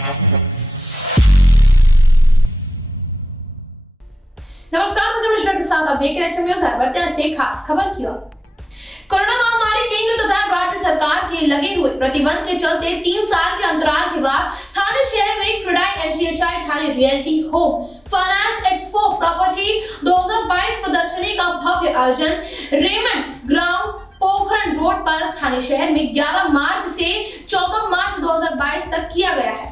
नमस्कार, मुझे मिश्रा के साथ आप देख रहे हैं न्यूज़ है। बढ़ते हैं आज की खास खबर की ओर। कोरोना महामारी केंद्र तथा राज्य सरकार के लगे हुए प्रतिबंध के चलते 3 साल के अंतराल के बाद थाने शहर में CREDAI MCHI Thane realty home finance expo property 2022 प्रदर्शनी का भव्य आयोजन रेमंड ग्राउंड पोखरण रोड पर थाने शहर में 11 मार्च से 14 मार्च 2022 तक किया गया है।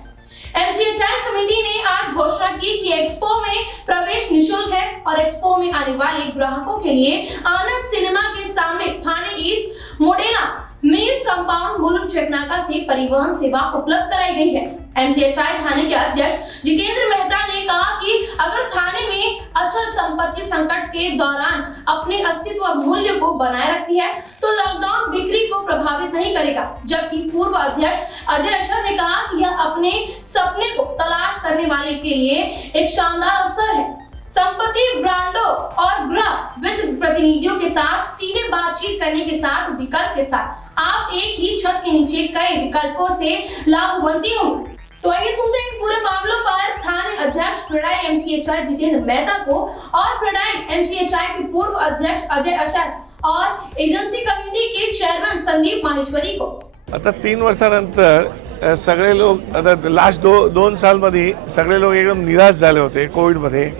एमसीएचआई समिति ने आज घोषणा की कि एक्सपो में प्रवेश निशुल्क है और एक्सपो में आने वाले ग्राहकों के लिए आनंद सिनेमा के सामने थाने ईस्ट मोडेना मील्स कंपाउंड मुलुक चेकनाका से परिवहन सेवा उपलब्ध कराई गई है। एमसीएचआई थाने के अध्यक्ष जितेंद्र मेहता ने कहा कि अगर थाने में अचल संपत्ति संकट के दौरान अपने अस्तित्व और मूल्य को बनाए रखती है तो लॉकडाउन बिक्री को प्रभावित नहीं करेगा। जबकि पूर्व अध्यक्ष अजय अशर ने कहा कि यह अपने सपने को तलाश करने वाले के लिए एक शानदार अवसर है। संपत्ति ब्रांडों और गृह वित्त प्रतिनिधियों के साथ सीधे बातचीत करने के साथ विकल्प के साथ आप एक ही छत के नीचे कई विकल्पों से लाभवंती होंगे। तो आइए सुनते हैं पूरे मामलों पर थाने अध्यक्ष क्रेडाई एमसीएचआई जितेंद्र मेहता को और क्रेडाई एमसीएचआई के पूर्व अध्यक्ष अजय अशर और एजन्सी कमिटी के चेअरमन संदीप माहेश्वरी को। आता 3 वर्षानंतर सगळे लोक आता लास्ट 2 सालमध्ये सगळे लोक एकदम निराश झाले होते कोविडमध्ये।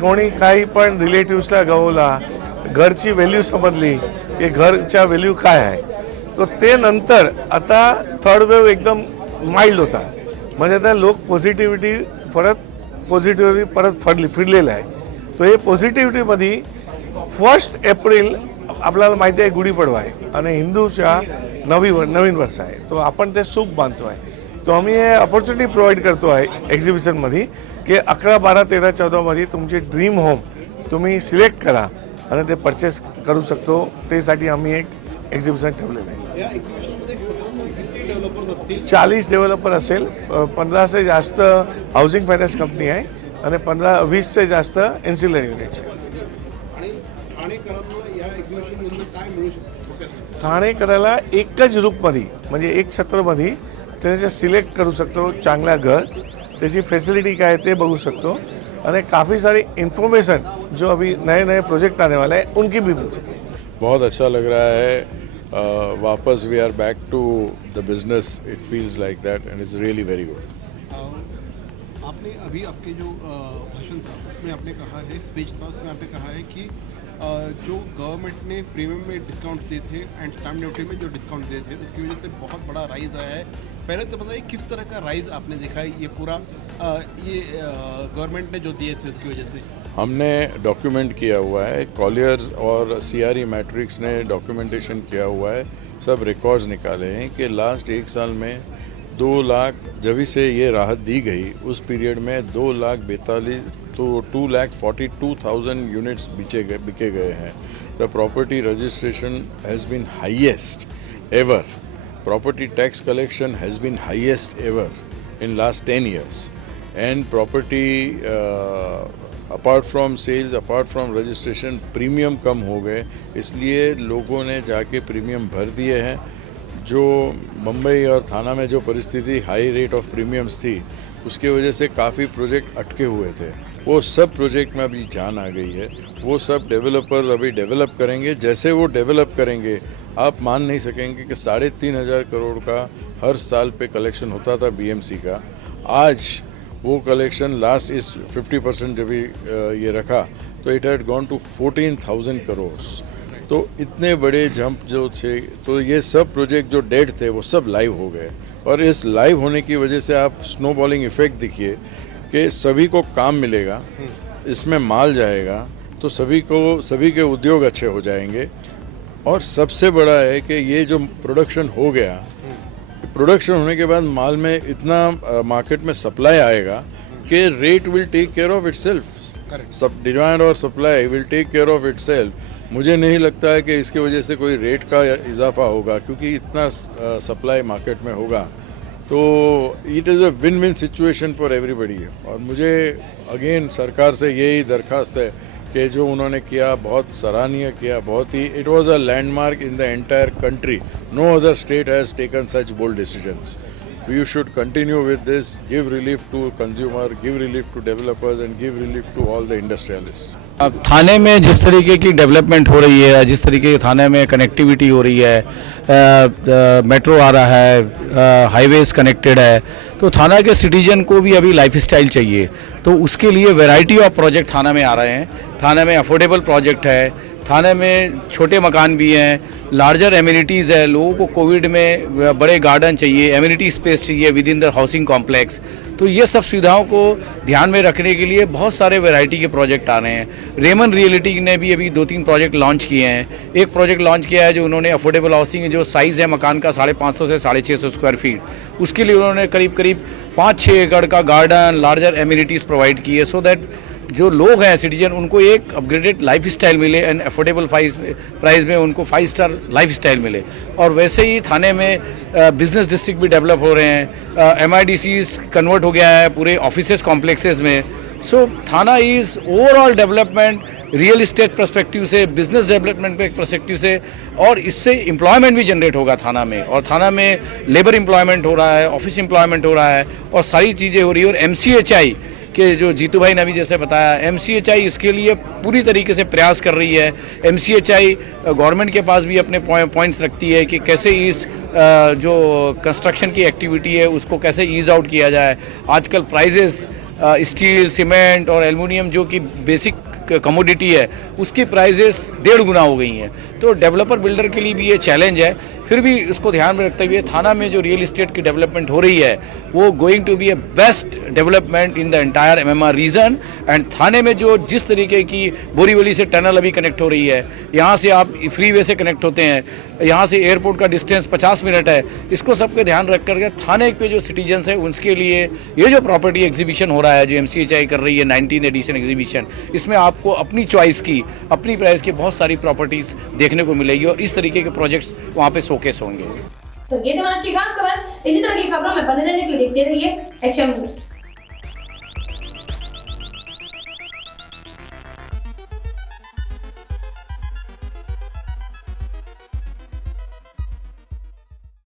कोणी काही पण रिलेटिव्सला गवला, घरची व्हॅल्यू समजली की घरच्या व्हॅल्यू काय आहे, तो ते नंतर आता थर्ड वेव एकदम माइल्ड होता। म्हणजे आता लोक पॉझिटिव्हिटी परत फिरलेलं आहे। तो हे पॉझिटिव्हिटीमध्ये 1 एप्रिल आपल्याला माहिती आहे गुढीपाडवा आहे आणि हिंदूच्या नवीन वर्ष आहे, तो आपण ते सुख बांधतो आहे। तो आम्ही हे अपॉर्च्युनिटी प्रोव्हाइड करतो आहे एक्झिबिशनमध्ये की 11, 12, 13, 14 मध्ये तुमची ड्रीम होम तुम्ही सिलेक्ट करा आणि ते परचेस करू शकतो। त्यासाठी आम्ही एक एक्झिबिशन ठेवलेलं आहे। 40 डेव्हलपर असेल, 15 से जास्त हाऊसिंग फायनान्स कंपनी आहे आणि 15-20 से जास्त एन्सिलरी युनिट्स आहे। ठाणेकराला एकच रूपमध्ये म्हणजे एक छत्रमध्ये त्याने सिलेक्ट करू शकतो चांगला घर, त्याची फैसिलिटी काय ते बघू सकतो और काफ़ी सारी इन्फॉर्मेशन जो अभी नए नए प्रोजेक्ट आने वाले हैं उनकी भी मिल सकती है। बहुत अच्छा लग रहा है। वापस we are back to the business, it feels like that and it's really very good. आपने अभी आपके जो भाषण था उसमें आपने कहा है, स्पीच था उसमें आपने कहा है कि जो गवर्नमेंट ने प्रीमियम में डिस्काउंट दिए थे एंड स्टैम्प ड्यूटी में जो डिस्काउंट दिए थे उसकी वजह से बहुत बड़ा राइज आया है। पहले तो बताइए किस तरह का राइज आपने देखा है ये पूरा गवर्नमेंट ने जो दिए थे उसकी वजह से? हमने डॉक्यूमेंट किया हुआ है, कॉलियर्स और सीआरई मैट्रिक्स ने डॉक्यूमेंटेशन किया हुआ है, सब रिकॉर्ड्स निकाले हैं कि लास्ट 1 साल में 2 लाख जब से ये राहत दी गई उस पीरियड में 2,42,000 यूनिट्स बिके गए हैं। The property registration has been highest ever, property tax collection has been highest ever in last 10 years, and property apart from sales, apart from registration, premium कम हो गए, इसलिए लोगों ने जाके प्रीमियम भर दिए हैं। जो मुंबई और थाना में जो परिस्थिति हाई रेट ऑफ प्रीमियम्स थी उसकी वजह से काफ़ी प्रोजेक्ट अटके हुए थे, वो सब प्रोजेक्ट में अभी जान आ गई है। वो सब डेवलपर्स अभी डेवलप करेंगे, जैसे वो डेवलप करेंगे आप मान नहीं सकेंगे कि 3,500 करोड़ का हर साल पे कलेक्शन होता था बीएमसी का। आज वो कलेक्शन लास्ट इस 50% जब ये रखा तो it had gone to 14,000 crore. तो इतने बड़े जंप जो थे, तो ये सब प्रोजेक्ट जो डेड थे वो सब लाइव हो गए, और इस लाइव होने की वजह से आप स्नोबॉलिंग इफेक्ट देखिए कि सभी को काम मिलेगा, इसमें माल जाएगा तो सभी के उद्योग अच्छे हो जाएंगे। और सबसे बड़ा है कि ये जो प्रोडक्शन हो गया, प्रोडक्शन होने के बाद माल में इतना मार्केट में सप्लाई आएगा कि rate will take care of itself. सब डिमांड और supply will take care of itself. मुझे नहीं लगता है कि इसकी वजह से कोई रेट का इजाफा होगा, क्योंकि इतना सप्लाई मार्केट में होगा। तो it is a win win situation for everybody. और मुझे अगेन सरकार से यही दरख्वास्त है कि जो उन्होंने किया बहुत सराहनीय किया, बहुत ही it was a landmark in the entire country. No other state has taken such bold decisions. We should continue with this, give relief to consumer, give relief to developers and give relief to all the industrialists. अब थाने में जिस तरीके की development हो रही है, जिस तरीके की थाने में कनेक्टिविटी हो रही है, मेट्रो आ रहा है, हाईवेज कनेक्टेड है, तो थाना के सिटीजन को भी अभी लाइफस्टाइल चाहिए। तो उसके लिए वैरायटी ऑफ प्रोजेक्ट थाना में आ रहे हैं। थाना में अफोर्डेबल प्रोजेक्ट है, थाने में छोटे मकान भी हैं, लार्जर एमिनिटीज़ है। लोगों को कोविड में बड़े गार्डन चाहिए, एमिनिटी स्पेस चाहिए with in the housing complex. तो ये सब सुविधाओं को ध्यान में रखने के लिए बहुत सारे वैरायटी के प्रोजेक्ट आ रहे हैं। रेमन रियलिटी ने भी अभी 2-3 प्रोजेक्ट लॉन्च किए हैं। एक प्रोजेक्ट लॉन्च किया है जो उन्होंने अफोर्डेबल हाउसिंग, जो साइज़ है मकान का 550 से 650 स्क्वायर फीट, उसके लिए उन्होंने करीब 5-6 एकड़ का गार्डन, लार्जर एमिनिटीज़ प्रोवाइड की है, सो दैट जो लोग हैं सिटीजन, उनको एक अपग्रेडेड लाइफ स्टाइल मिले एंड अफोर्डेबल प्राइस में उनको 5 स्टार लाइफ स्टाइल मिले। और वैसे ही थाने में बिजनेस डिस्ट्रिक्ट भी डेवलप हो रहे हैं, MIDCs कन्वर्ट हो गया है पूरे ऑफिसेस कॉम्प्लेक्सेस में। सो थाना is overall development real estate perspective से, बिजनेस डेवलपमेंट पे पर्सपेक्टिव से, और इससे एम्प्लॉयमेंट भी जनरेट होगा थाना में। और थाना में लेबर एम्प्लॉयमेंट हो रहा है, ऑफिस एम्प्लॉयमेंट हो रहा है, और सारी चीज़ें हो रही है। और MCHI के जो जीतू भाई ने अभी जैसे बताया, MCHI इसके लिए पूरी तरीके से प्रयास कर रही है। MCHI गवर्नमेंट के पास भी अपने पॉइंट्स रखती है कि कैसे इस जो कंस्ट्रक्शन की एक्टिविटी है उसको कैसे ईज आउट किया जाए। आजकल प्राइजेस स्टील, सीमेंट और एल्युमिनियम जो कि बेसिक कमोडिटी है, उसकी प्राइजेस 1.5 गुना हो गई हैं। तो डेवलपर बिल्डर के लिए भी ये चैलेंज है। फिर भी इसको ध्यान में रखते हुए थाना में जो रियल इस्टेट की डेवलपमेंट हो रही है वो going to be a best development in the entire MMR region. And Thane में जो जिस तरीके की बोरीवली से टनल अभी कनेक्ट हो रही है, यहाँ से आप फ्री वे से कनेक्ट होते हैं, यहाँ से एयरपोर्ट का डिस्टेंस 50 मिनट है, इसको सबके ध्यान रख करके थाने पे जो सिटीजन्स हैं उनके लिए ये जो प्रॉपर्टी एग्जीबिशन हो रहा है, जो MCHI कर रही है 19th एडिशन एग्जीबिशन, इसमें आपको अपनी चॉइस की, अपनी प्राइस की बहुत सारी प्रॉपर्टीज़ देखने को मिलेगी और इस तरीके के प्रोजेक्ट्स वहाँ पे शोकेस होंगे। तो ये थी आज की खास खबर। इसी तरह की खबरों में बने रहने के लिए देखते रहिए HM न्यूज़।